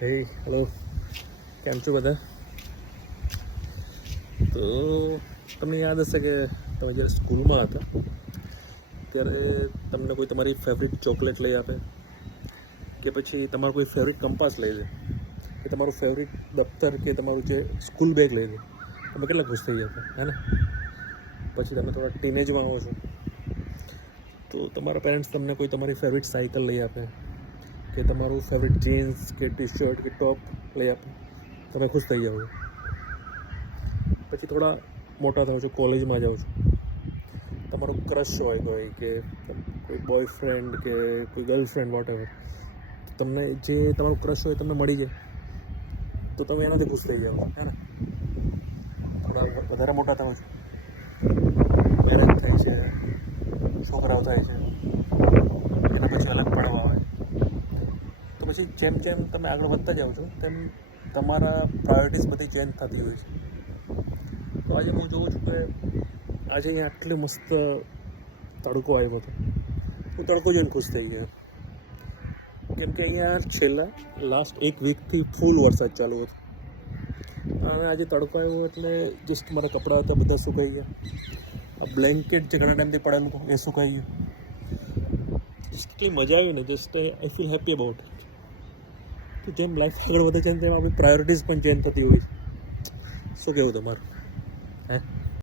હે હલો કેમ છો બધા? તો તમને યાદ હશે કે તમે જ્યારે સ્કૂલમાં હતા, ત્યારે તમને કોઈ તમારી ફેવરિટ ચોકલેટ લઈ આપે? કે પછી તમારું કોઈ ફેવરિટ કંપાસ લઈ દે કે તમારું ફેવરિટ દફતર કે તમારું જે સ્કૂલ બેગ લઈ દે તમે કેટલા ખુશ થઈ જતા હે ને? પછી તમે થોડા ટીનેજમાં આવો છો. તો તમારા પેરેન્ટ્સ તમને કોઈ તમારી ફેવરિટ સાયકલ લઈ આપે? કે તમારું ફેવરિટ જીન્સ કે ટી શર્ટ કે ટોપ લઈ આપે તમે ખુશ થઈ જાઓ. પછી થોડા મોટા થાવ છો, કોલેજમાં જાઓ છો. તમારો ક્રશ હોય કોઈ કે કોઈ બોયફ્રેન્ડ કે કોઈ ગર્લફ્રેન્ડ વોટ એવર તમને જે તમારું ક્રશ હોય તમને મળી જાય. તો તમે એનાથી ખુશ થઈ જાઓ, હે ને? થોડા વધારે મોટા થાવ છો. મેરેજ થાય છે, છોકરાઓ થાય છે એના પછી અલગ પડવા આવે તો પછી જેમ જેમ તમે આગળ વધતા જાઓ છો, તેમ તમારા પ્રાયોરિટીઝ બધી ચેન્જ થતી હોય છે. તો આજે હું જોઉં છું કે આજે અહીંયા આટલો મસ્ત તડકો આવ્યો હતો. હું તડકો જોઈને ખુશ થઈ ગયો. કેમ કે અહીંયા છેલ્લા લાસ્ટ એક વીકથી ફૂલ વરસાદ ચાલુ હતો. અને આજે તડકો આવ્યો એટલે જસ્ટ મારા કપડાં હતા, બધા સુકાઈ ગયા. આ બ્લેન્કેટ જે ઘણા ટાઈમથી પડેલું હતું, એ સુકાઈ ગયું. એટલી મજા આવી ને just I feel happy about તો જેમ લાઈફ આગળ વધે છે તેમ આપણી પ્રાયોરિટીઝ પણ ચેન્જ થતી હોય છે. શું કહેવું તમારું? હે?